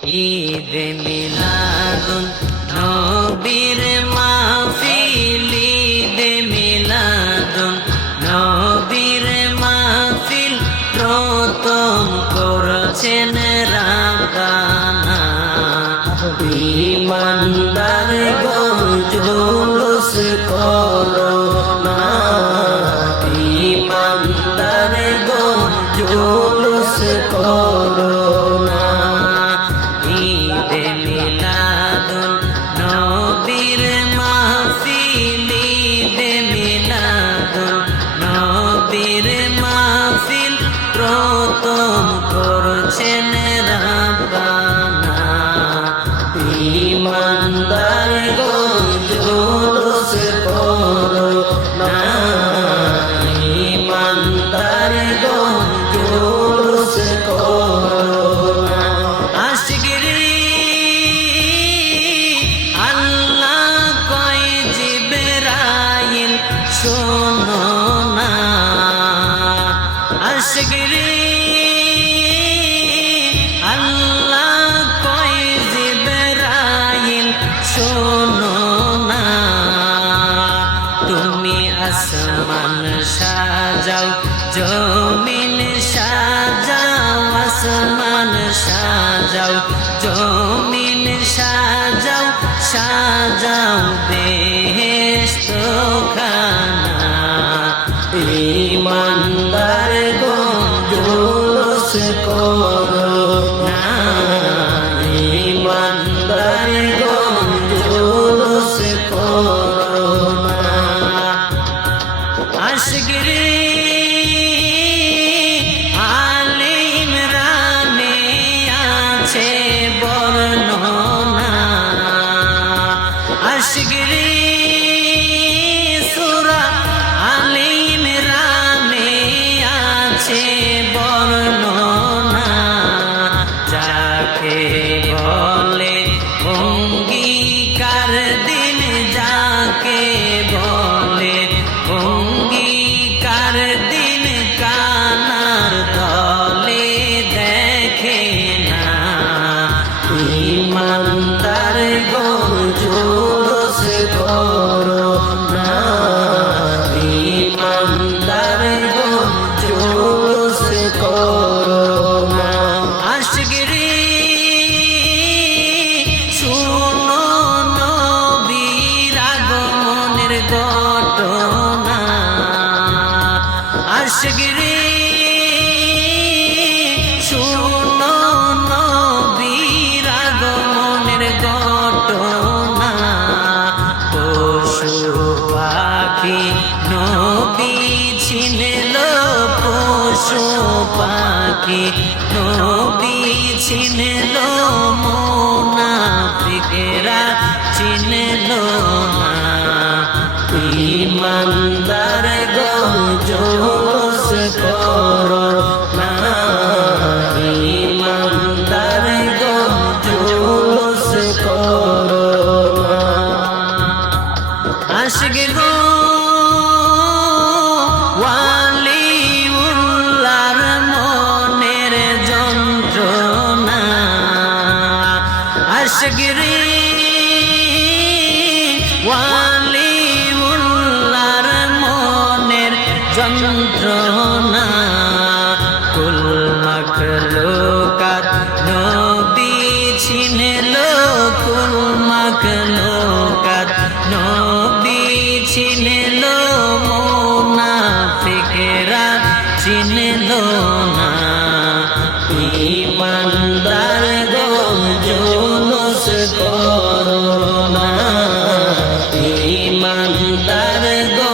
ঈদ মিলাদুন নবীর মাহফিল, ঈদ মিলাদুন নবীর মাহফিল প্রথম করেছেন রাব্বানা। ঈমানদার গো জুলুস করো না, ঈমানদার গো জুলুস করো না। ঈদ মিলাদুন নবীর মাহফিল, ঈদ মিলাদুন নবীর মাহফিল প্রথম করছেন রাব্বানা। ঈমানদার গো জুলুস করো না, ঈমানদার গো জুলুস করো না। আশিকরি আল্লাহ কয় জিবরাইল শোনো না, আশিকরি আল্লাহ কয় জিবরাইল শোনো না। তুমি আসমান সাজাও জমিন সাজাও, আসমান সাজাও জমিন সাজাও, সাজাও বেহেশত খানা। ঈমানদার গো জুলুস করো না, ঈমানদার গো জুলুস করো না। আশিকরি আলে ইমরানে আছে বর্ণনা, আশিকরি সূরা আলে ইমরানে আছে বর্ণনা। যাকে বলে অঙ্গীকার দিন, যাকে বলে অঙ্গীকার দিন, কানার তলে দেখে না। ঈমানদার গো জুলুস করো না, ঈমানদার গো জুলুস করো না। আশিকরি শুনো নবীর আগমনের ঘটনা, আশিকরি শুনো নবীর আগমনের ঘটনা। পশু পাখি নবী ছিনল, পশু পাখি নবী ছিনল, মুনাফিকরা চিনল না। ঈমানদার গো জুলুস করো না, ঈমানদার গো জুলুস করো না। আশিক গো ওয়ালিউল্লাহর মনের যন্ত্রণা, আশিকরি ওয়ালিউল্লাহর মনের যন্ত্রণা। কুল মাখলুকাত নবী ছিনল, কুল মাখলুকাত নবী ছিনল, মুনাফিকরা চিনল না। ঈমানদার গো জুলুস করো না, ঈমানদার গো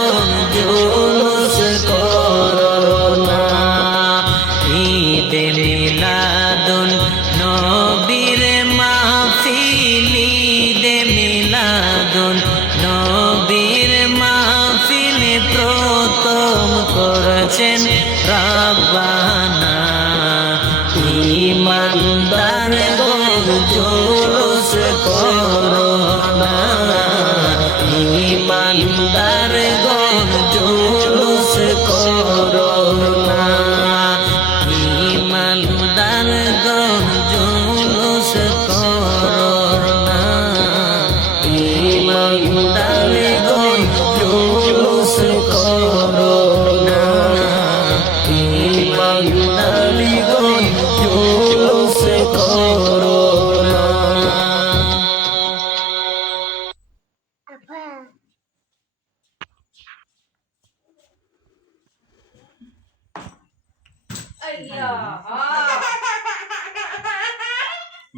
জুলুস করো না। ঈদ মিলাদুন নবীর মাহফিল, ঈদ মিলাদুন নবীর মাহফিল প্রথম করেছেন রাব্বানা। ঈমানদার গো জুলুস করো না, ঈমানদার গো জুলুস করো না। ঈমানদার গো জুলুস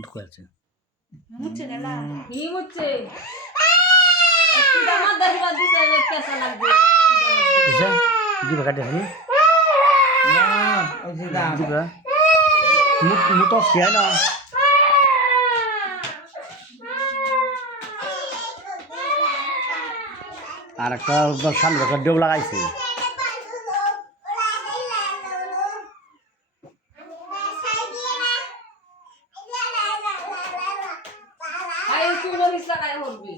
ঢুকে আছে মুচ্ছে গেলা কি হচ্ছে একটু দামার দাহিবা দিছে কেসা লাগবে বুঝা দিবা কাটে খালি না ওই যে দাম দিবা মুত অফ কিয়া না আর একটা সামনে একটা ডেউ লাগাইছে আই তুই বলিস লাগাই হরবি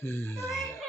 হুম